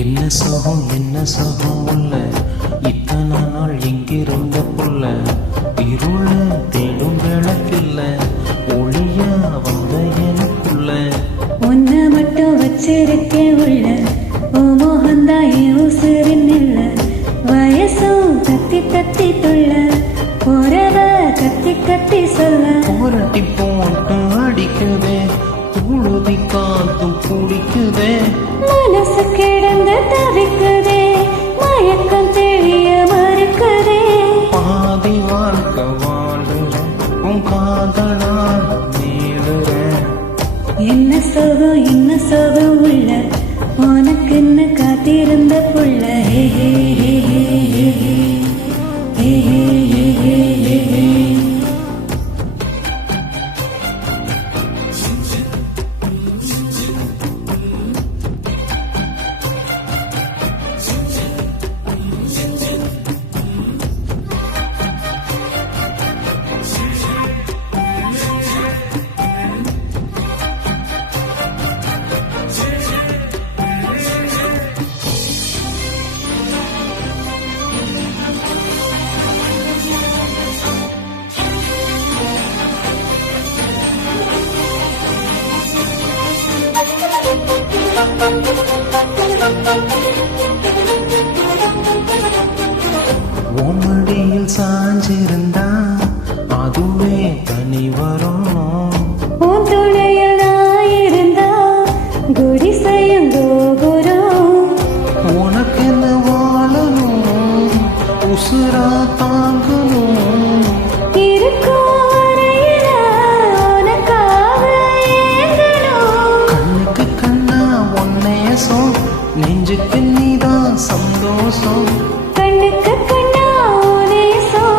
என்ன சுகம் உள்ள இத்தனை நாள் எங்கிருந்த புள்ள இருள தேடும் விளக்கில்ல ஒளியா வந்த எனக்குள்ள ஒன்ன மட்டும் வச்சிருக்கேன் உள்ள ஓ மோகந்தாயே உசுரின் இல்ல வயசும் தத்தி தத்தி துள்ள போறவ கத்தி கத்தி சொல்ல புரட்டி போட்டு அடிக்குதே உழுதி காத்தும் குடிக்குதே மனசு கிடந்து தவிக்குதே மயக்கம் தெளிய மறுக்குதே பாதி வாழ்க்கை வாழுற உன் காதலால் நீளுற என்ன சோகம் உள்ள உனக்குன்னு காத்திருந்த புள்ள ஹே ஹே ஹே ஹே ஹே ஹே ஹே ஹே ஹே. உம்மடியில் சாஞ்சிருந்தா அதுவே தனி வரும் உன் துணையில் நான் இருந்தா குடிசையும் கோபுரம் உனக்கென்ன வாழணும் உசுரா தாங்கணும் இருக்கும் வரையில உனக்காக ஏங்கணும் கண்ணுக்கு கண்ணா ஒன்னேசம் நெஞ்சுக்கு நீதான் சந்தோஷம் கண்ணுக்கு கண்ணா நேசம்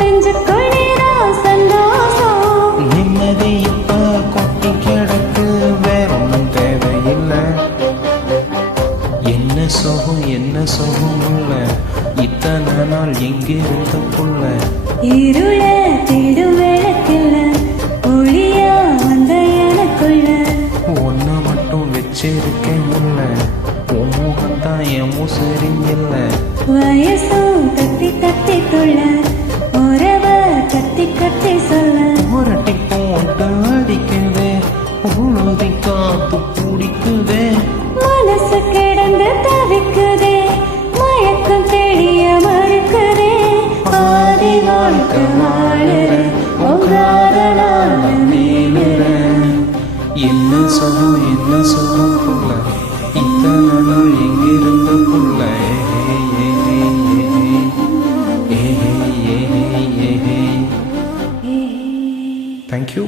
நெஞ்சுக்குள் நீதான் சந்தோஷம் நிம்மதி இப்ப கொட்டி கிடக்கு வேறொன்னும் தேவையில்லை என்ன சுகம் உள்ள இத்தனை நாள் எங்கிருந்த புள்ள இருள தேடும் விளக்கில்ல ஒளியா வந்த எனக்குள்ள ஒன்ன மட்டும் வச்சிருக்கேன் முன்ன உன் முகம்தான் என் முசிறின் இல்லை வயசும் தத்தி தத்தி துள்ள உறவ கத்தி கத்தி சொல்ல புரட்டி போட்டு அடிக்குதே உழுதி காத்து பிடிக்குதே மனசு கிடந்து தவிக்குதே மயக்கம் தெளிய மறுக்குதே பாதி வாழ்க்கை வாழுற உங்காதலால நீளுற என்ன சுகம் புள்ள இத்தனை நாள் எங்கிருந்த புள்ள தேங்க்யூ.